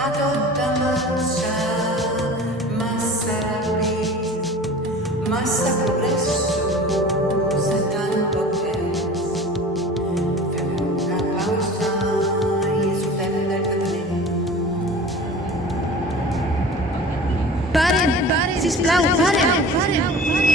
a tota marxa, massa ràpid, massa progressos a tan poc temps. Fem una pausa i escoltem del que tenim. Paren, sisplau, paren.